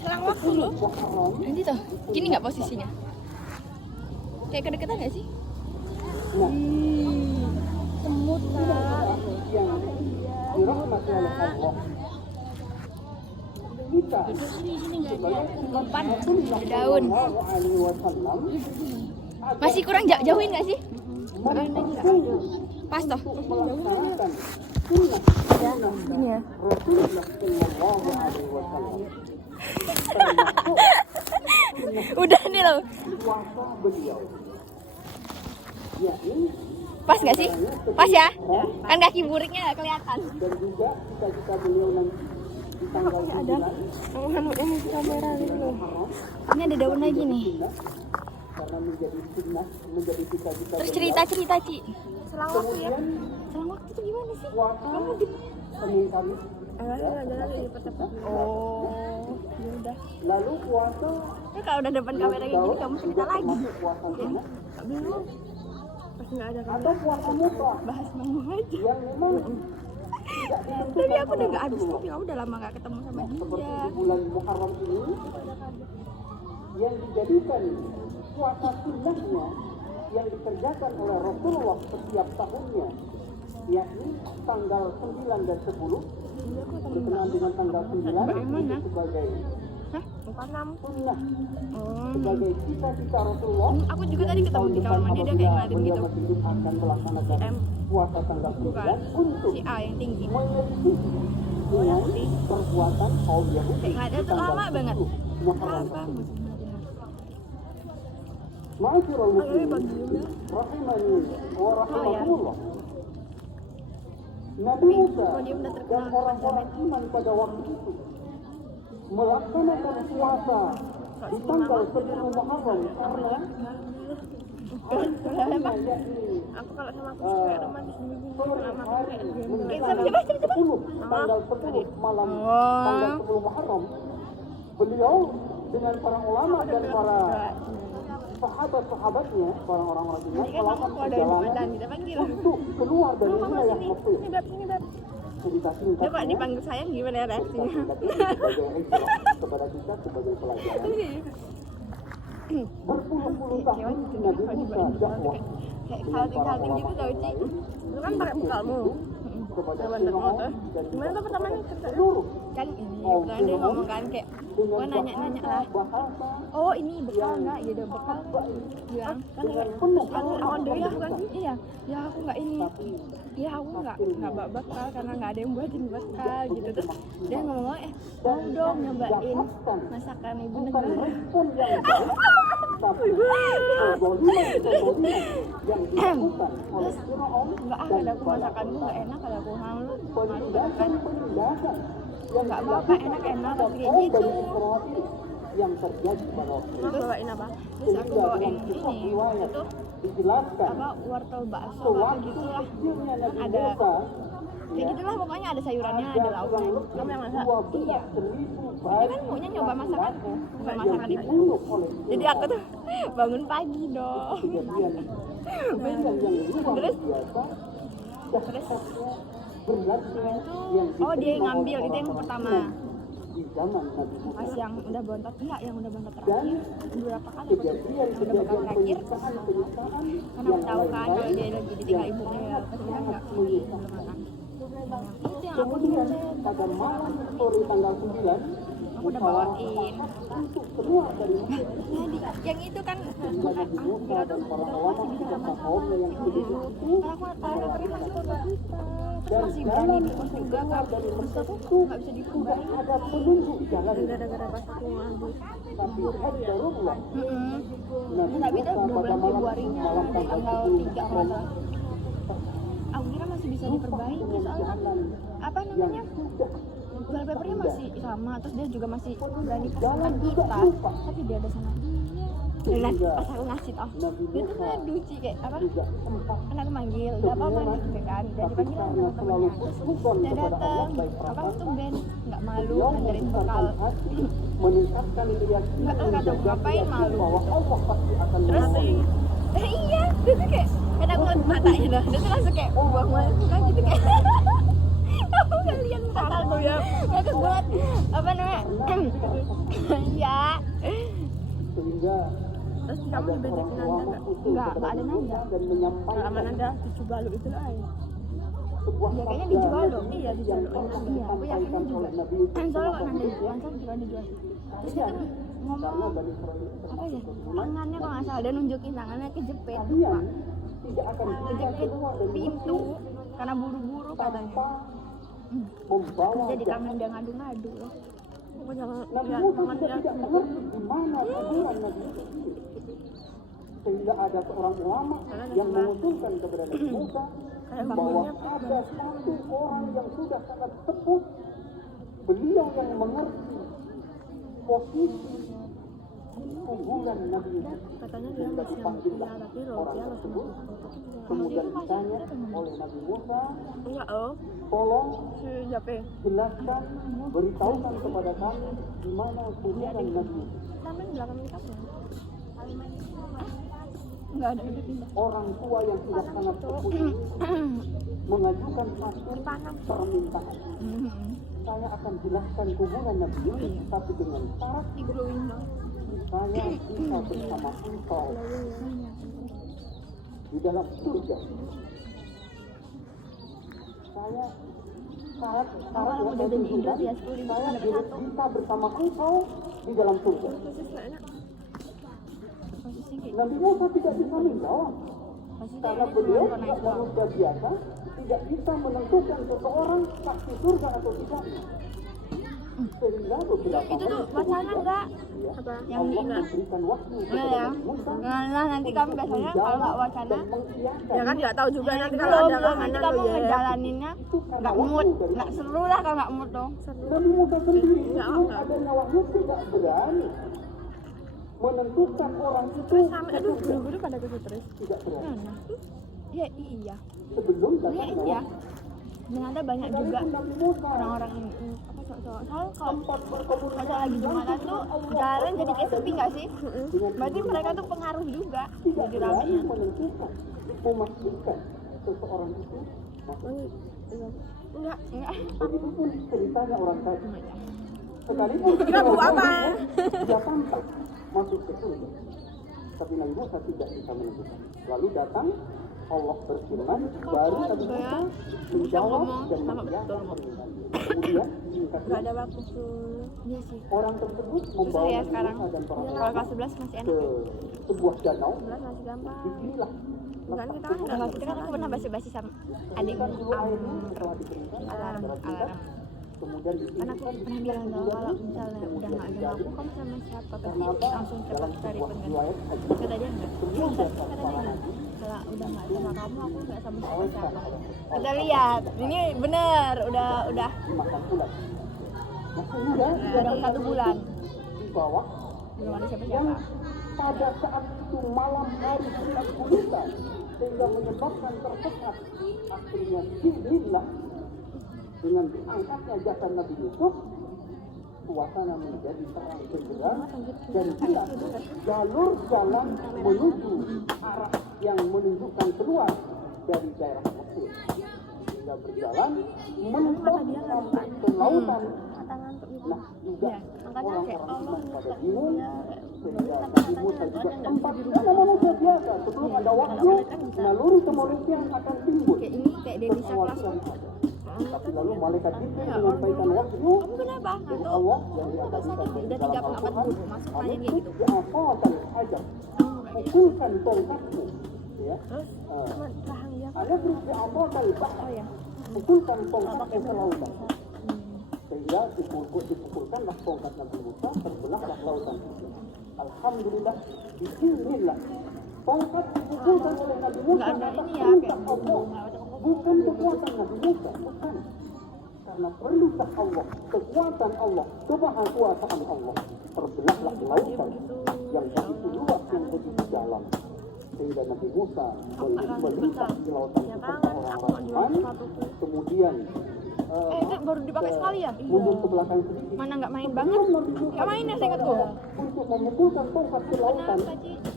Selang waktu loh. Nanti tuh, gini nggak posisinya? Kayak kedekatan nggak sih? Semut tak. Duduk sini nggak ada umpan, ada daun. Masih kurang jauhin nggak sih? Pas toh. Ini ya. Udah nih loh. Pas nggak sih? Pas ya? Kan kaki buriknya nggak kelihatan. Ada ini kamera gitu loh. Ini ada daun lagi nih. Terus cerita Ci. Selang waktu ya. Selang waktu itu gimana sih? Kamu di Jalan di pertemuan. Oh, ya udah. Lalu puasa Ini kalau udah depan kamera kayak gini kamu cerita lagi. Bingung. Pas nggak ada atau puasa mutlak Bahas mama aja. yang memang Tapi aku udah nggak habis kopi, aku udah lama nggak ketemu sama seperti dia. di bulan Muharram ini yang dijadikan puasa sunnahnya yang dikerjakan oleh Rasulullah setiap tahunnya, yakni tanggal 9 dan 10 berkenaan dengan tanggal 9 sebagai Hah? 46. sunnah, Oh. sebagai cita-cita Rasulullah. Aku juga tadi ketemu di kamar mandi, dia kayak ngeliatin gitu. Masih akan melaksanakan puasa tanggal 9 untuk Si A yang tinggi. menyelidiki dengan perbuatan kaum Yahudi Kayak ngeliatin tuh lama banget. Muharram. Apa? Ma'asyiral muslimin rahimani wa rahimakumullah. Nabi Musa dan orang-orang iman pada waktu itu melaksanakan puasa di tanggal 10 Muharram karena Aku kalau sama aku kayak romantis lama kayak tanggal 10 malam tanggal 10 Muharram beliau dengan para ulama dan para sahabat-sahabatnya, para orang-orang iman melakukan perjalanan untuk keluar dari wilayah Mesir. Ini bab, ini bab. Cerita singkat Coba dipanggil sayang gimana ya reaksinya? sebagai hijrah kepada kita sebagai pelajaran. Berpuluh-puluh tahun Nabi Musa dakwah Kayak salting gitu tau Ci. Lu kan pakai bekalmu. kepada Zaman Fir'aun dan dan Gimana tuh pertamanya cerita? seluruh Kan ini bukan dia ngomong kan kayak gua nanya-nanya lah. bahasa Oh ini bekal nggak? Ya udah bekal. Bilang kan dengan penuh aku order ya bukan? Iya. Ya aku nggak ini. Ya aku nggak bawa bekal karena nggak ada yang buatin bekal gitu. Terus dia ngomong mau dong nyobain masakan ibu negara. respon yang baik, tapi kezaliman yang dilakukan oleh Fir'aun Enggak dan ada aku masakanmu nggak enak kalau aku malu penindasan yang nggak apa-apa enak-enak tapi kayak dari gitu. Israel yang terjadi pada waktu itu. Mau bawain apa? Terus aku bawain ini Riwayat itu dijelaskan apa wortel bakso apa sewaktu gitulah. kecilnya Nabi Ada Musa kayak gitulah pokoknya ada sayurannya ada lauknya. Kamu yang masak? Iya. Dia kan maunya nyoba masakanku, bukan masakan ibu. dibunuh oleh Jadi aku tuh bangun pagi dong. kejadian yang luar Terus biasa dahsyatnya beratnya yang oh dia yang diterima ngambil oleh itu yang orang-orang pertama. di zaman Nabi Musa. Pas yang udah bontot enggak, yang udah bontot Dan terakhir beberapa kali aku tuh yang udah bontot terakhir penyiksaan karena aku tahu kan kalau dia lagi ditinggal ibunya pas dia nggak belum makan. Itu yang aku kemudian pada malam sore tanggal 9 aku udah bawain. untuk keluar dari Mesir Jadi yang itu kan hingga Nabi Musa dan para ulama beserta kaumnya yang penduduk itu kalau pergi masih kota kita. Terus masih berani terus juga kan terus aku nggak bisa diperubahin. ada penunjuk jalan Gara-gara pas aku ngambil. tapi hadarullah Nabi Tapi itu Musa udah pada bulan malam Februarinya malam dari tanggal tanggal 10 3 kalau nggak salah. Aku kira masih bisa diperbaiki soalnya apa namanya wallpapernya masih sama terus dia juga masih berani pasangkan kita tapi dia ada sama dia dan pas aku ngasih tau dia tuh ngadu Ci kayak apa juga sempat kan aku manggil udah apa gitu kan dan dipanggil sama temennya terus dia datang apa tuh Ben nggak malu ngajarin bekal meningkatkan keyakinan nggak tahu kata ngapain malu bahwa Allah pasti akan terus menolong. iya dia tuh kayak kan aku ngeliat matanya dah dia tuh langsung kayak buang muka gitu kayak aku nggak lihat muka ya. Ya kan buat apa namanya? Ya. Sehingga Terus kamu dibejekin Nanda nggak? Enggak ada nanda. dan menyampaikan Sama Nanda dicoba lu itu lah. sebuah Ya kayaknya sabda dijual yang dong. Iya dijual. Iya, aku yakin juga. Nabi Soalnya kok nanda dijual, juga dijual. Terus dia kan ngomong Bani Israil apa ya? Tangannya kalau nggak salah dia nunjukin tangannya kejepit. kalian tidak akan bisa Kejepit keluar dari pintu karena buru-buru katanya. tanpa membawa Jadi kami udah ngadu-ngadu loh. Aku jangan Nabi lihat Musa teman juga dia. tidak mengerti di mana kuburan Nabi Musa. Sehingga ada seorang ulama yang mengusulkan kepada Nabi Musa bahwa ada satu orang yang sudah sangat sepuh, beliau yang mengerti posisi kuburan Nabi Musa. Katanya dia masih yang punya tapi Orang dia langsung tersebut kemudian ditanya oleh Nabi Musa, enggak tolong si Jape. jelaskan, beritahukan kepada kami di mana kuburan Nabi Musa. Sama di belakang kita kan. Enggak ada udah pindah. Orang tua yang sudah sangat sepuh ini mengajukan satu permintaan. Saya akan jelaskan kuburan Nabi Yusuf, tapi dengan syarat Diglowing dong. saya bisa bersama engkau di dalam surga. Saya syarat Kalau yang udah saya Indo tunjukkan, dia 10.000 saya dapat satu. bisa bersama engkau di dalam surga. Sosis nggak enak. Posisinya kayak Nabi Musa tidak bisa menjawab posisinya karena kayaknya beliau cuma naik doang. manusia biasa, tidak bisa menentukan seseorang pasti surga atau tidak. Sehingga beberapa Itu tuh menit wacana kemudian, enggak? ya, Yang Allah diingat. memberikan waktu Nah kepada ya. Nabi Musa Nah nanti kamu biasanya kalau nggak wacana dan mengiyakan. Ya kan nggak tahu juga nanti kalau belum ada belum nanti makanan kamu lo ya. ngejalaninnya nggak mood, nggak seru lah kalau nggak mood dong. Nabi Musa sendiri Ya, belum enggak. ada nyawanya tidak berani menentukan orang itu Sama aduh guru-guru pada ke terus. tidak berani. Mana? Ya iya. Sebelum Ya datang iya. Dan ada banyak juga Nabi Musa orang-orang ini apa soal kalau sempat berkomunikasi kalau lagi jumatan tuh jalan jadi kayak sepi nggak sih? dengan Berarti mereka tuh pengaruh juga tidak jadi berani ramenya. menentukan, memastikan seseorang itu masuk. Enggak. Begitupun ceritanya orang tadi. Sekalipun Kamu apa? dia tampak masuk ke surga, tapi Nabi Musa tidak bisa menentukan. Lalu datang Allah berfirman, baru Nabi Musa menjawab dan mengiyakan permintaan. Kemudian singkat Nggak ada waktu tuh. Iya sih. orang tersebut Susah membawa ya Nabi sekarang. Musa dan para Kalau sahabat kelas 11 masih ke enak ya. sebuah danau. Belas masih gampang. Disinilah Bukan kita kan Kalau kita kan aku pernah basa-basi sama adikku kan dulu airnya setelah dikeringkan alarm secara singkat, alarm. kemudian Kan aku ditinggikan pernah bilang kalau misalnya udah nggak ada aku kamu sama siapa pasti karena apa? langsung cepat Dalam cari sebuah pengganti. riwayat hadis Kata dia enggak. sebelum datang Kata dia para enggak. nabi Kalau udah nggak sama kamu aku nggak sama siapa diawetkan siapa. oleh Kita lihat ini bener udah dimakan ulat. Nah, sehingga udah 1 bulan di bawah belum ada yang siapa-siapa. pada saat itu malam hari sangat gulita sehingga menyebabkan tersesat. Akhirnya Jibril dengan diangkatnya jasad Nabi Yusuf, suasana menjadi terang benderang dan jelas jalur jalan menuju arah yang menunjukkan keluar dari daerah Mesir. Sehingga berjalan mentok sampai ke lautan. Nah, juga orang-orang pada bingung sehingga Nabi Musa juga sempat karena manusia biasa sebelum ada waktu naluri kemanusiaan akan timbul. Kayak ini kayak Dewi Sharp Kekhawatiran langsung. ada. Tapi lalu malaikat Jibril menyampaikan wahyu Kamu kenapa? dari Atau Allah yang diabadikan sakit di udah dalam 3 Al-Quran. masuk nanya kayak gitu. Diafalkan hajar, pukulkan tongkatmu, ya. Terus cuma tahan dia. Ada diafalkan bahar, Oh ya. pukulkan tongkatmu ke lautan. Sehingga dipukulkanlah tongkat Nabi Musa, terbelahlah lautan itu. Alhamdulillah, bismillah. Tongkat dipukulkan oleh Nabi Musa Nggak ada atas ini ya, perintah kayak Allah. Bukan kekuatan Nabi Musa, bukan. Karena perintah Allah, kekuatan Allah, kemahakuasaan Allah. Terbelahlah lautan yang begitu luas, yang begitu dalam. Sehingga Nabi Musa melintas di lautan seperti orang-orang iman. Kemudian Itu baru dipakai sekali ya? mundur ke belakang sedikit. Mana nggak main banget? Nggak main ya seingatku. Untuk memukulkan tongkat ke lautan.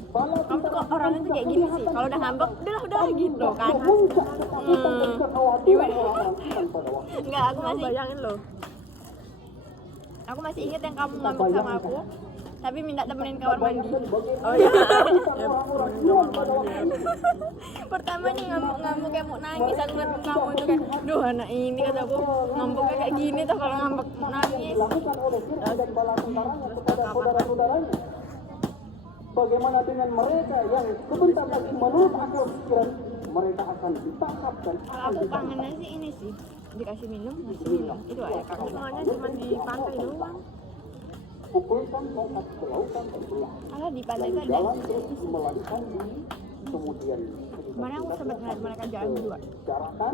Bala Kamu tuh kok orangnya tuh kayak gini sih. Kalau udah ngambek, udah gitu kan. memuncak ketakutan dan kekhawatiran orang-orang iman pada waktu. Enggak, aku Kamu masih bayangin loh. Aku masih ingat yang kamu ngambek sama aku, tapi minta temenin kamar mandi. Oh iya. Pertamanya ngamuk kayak mau nangis, aku ngeliat kamu tuh kayak, duh anak ini kata aku ngambeknya kayak gini tuh kalau ngambek nangis. Dilakukan oleh Fir'aun dan bala tentaranya kepada saudara-saudaranya. Bagaimana dengan mereka yang sebentar lagi menurut akal pikiran mereka akan ditangkap dan Kalau aku kangennya sih ini sih, dikasih minum, ngasih minum. Itu aja kangen. Semuanya cuma di pantai doang. pukulkan tongkat ke lautan terbelah. Kalau di pantai itu ada Jalan terus melarikan diri, kemudian mana aku sempat ngeliat mereka jalan berdua. bicarakan,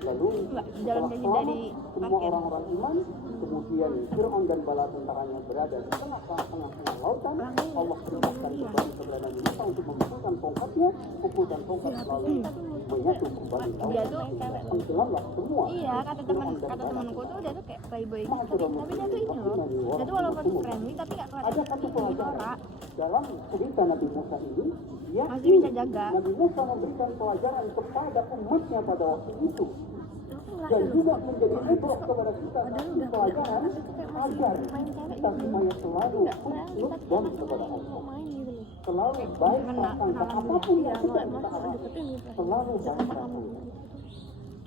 lalu Enggak, jalan setelah kaki selamat, dari semua parkir. orang-orang iman, kemudian Fir'aun dan bala tentaranya berada di tengah-tengah lautan. Allah perintahkan kembali keberadaan Musa untuk memukulkan tongkatnya, pukulkan tongkat lalu menyatu kembali Dia lautan. tuh Tenggelamlah semua. iya, kata temanku tuh dia tuh kayak playboy gitu, tapi dia tuh ini loh, dia tuh walaupun friendly tapi gak Ada kelihatan satu gitu pelajaran norak. dalam cerita Nabi Musa ini, Masih bisa jaga. Nabi Musa memberikan pelajaran kepada umatnya pada waktu itu, dan juga menjadi ibrah kepada kita kasih pelajaran agar kita supaya selalu husnuzan kepada Allah, selalu baik prasangka apapun yang sedang kita alami, selalu baik prasangka.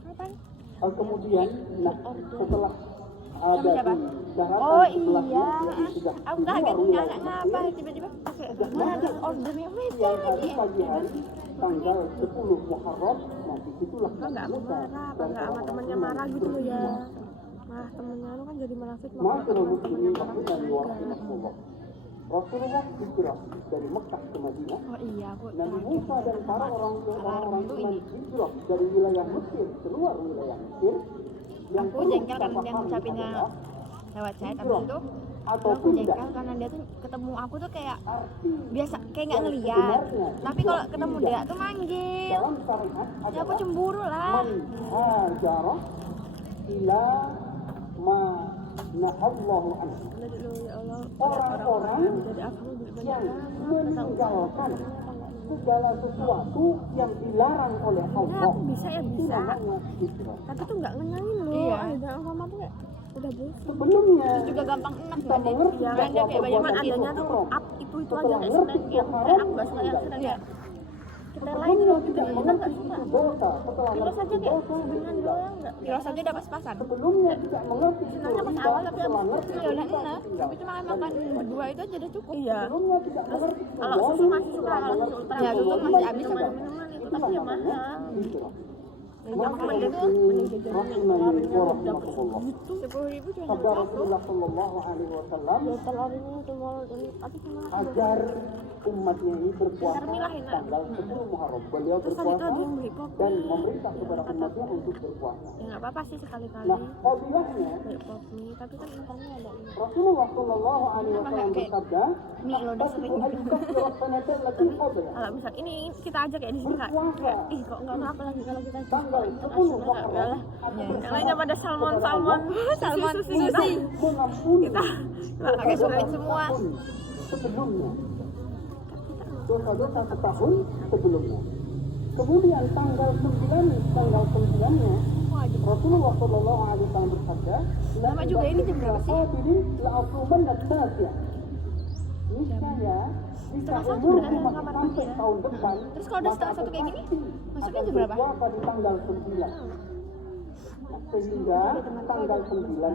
Apaan? Kemudian, nah setelah ada Sama siapa? di daratan Oh sebelahnya, iya, yaitu sudah aku kedua kaget wilayah anak ngapa tiba-tiba mana ada order yang beda yang hari lagi. pagi hari tanggal 10 Muharram, nah disitulah Apa nggak aku Musa marah, apa dan nggak sama orang-orang temannya iman marah gitu loh ya. berdua. Malah temennya lu kan jadi malah fitnah. Masyaallah muslimin rahimani wa rahimakumullah. Rasulullah hijrah dari Mekah ke Madinah. Oh iya, aku Nabi Musa dan para orang-orang iman hijrah dari wilayah Mesir keluar wilayah Mesir. Yang aku perlu jengkel kita karena dia pahami ngucapinnya adalah lewat chat, hijrah abis itu atau aku jengkel pindah. karena dia tuh ketemu aku tuh kayak Arti biasa kayak nggak yang ngeliat, sebenarnya tapi kalau hijrah ketemu pindah dia tuh manggil, dalam syariat ya aku adalah cemburu lah. man hajarah ila ma nahallahu anhu. Jadi lu ya Allah. Orang-orang Jadi aku lebih yang banyak. meninggalkan segala sesuatu yang dilarang oleh Allah. Bisa ya Itu bisa. namanya hijrah. Tapi tuh nggak ngenangin loh. Iya. Jangan sama tuh kayak udah bosan. Sebelumnya Juga gampang enak kita nggak sih? mengerti Ya, Kan dia kayak banyak perbuatan adanya itu tuh haram. up itu aja Setelah kayak ngerti sedang yang itu kayak haram, aku nggak suka yang tinggal. sedang Iya. ya. Kita lain Sebelumnya gitu tidak kita mengerti nggak suka. itu dosa. Setelah Terus ngerti aja itu kayak dosa, dengan ditinggal. doang nggak. Kiros aja udah pas-pasan. Sebelumnya tidak mengerti itu Senangnya pas riba. awal, tapi Setelah abis ngerti Ya itu udah riba, enak, ditinggal. tapi cuma makan berdua itu aja udah cukup. Iya. Sebelumnya tidak mengerti itu Kalau susu wajib. masih suka, Setelah kalau mengerti susu itu Ya, susu wajib, masih habis ditinggal. minuman itu Itulah tapi ya namanya mahal. hijrah. Yang Maka mahal itu muslimin rahimani wa rahmatullah. 10.000 cuma Sabda satu. Rasulullah sallallahu alaihi wasallam Telur ini semua tapi cuma agar umatnya ini berpuasa Termilahin, nak. tanggal 10 Muharram. Beliau terus tadi tuh berpuasa ada yang beli kopi. dan memerintah kepada umatnya untuk berpuasa. Ya nggak apa-apa sih sekali-kali. Nah, fadilahnya Beli kopi, tapi kan intannya ada ini. Rasulullah sallallahu alaihi wasallam bersabda, Mie lo udah sering "Astaghfiru ayyukaffira sanatan lati qabla." Kalau misal ini kita aja kayak di sini kak, kayak ih kok nggak apa lagi kalau kita Tanggal 10 Muharram yang lainnya pada salmon Salmon, sushi sushi. mengampuni Pakai sulit semua. sebelumnya, dosa-dosa setahun sebelumnya. Kemudian tanggal 9-nya Rasulullah sallallahu alaihi wasallam bersabda, Nama juga ini jam berapa sih? Niscaya jika Setengah satu umur berarti masih kamar sampai mandi ya. tahun depan, Terus kalau udah maka setengah satu kayak gini, pasti masuknya akan jam berapa? berpuasa di tanggal 9. Nah, sehingga tanggal 9